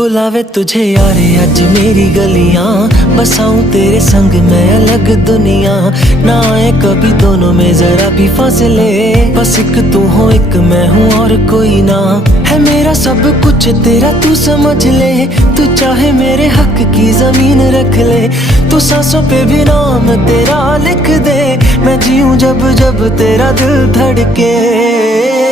बुलावे तुझे यारे आज मेरी गलियां, बसाऊं तेरे संग मैं अलग दुनिया। ना आए कभी दोनों में जरा भी फासले, बस एक तू हो एक मैं हूँ और कोई ना। है मेरा सब कुछ तेरा तू समझ ले, तू चाहे मेरे हक की जमीन रख ले। तू सांसों पे भी नाम तेरा लिख दे, मैं जीऊं जब जब तेरा दिल धड़के।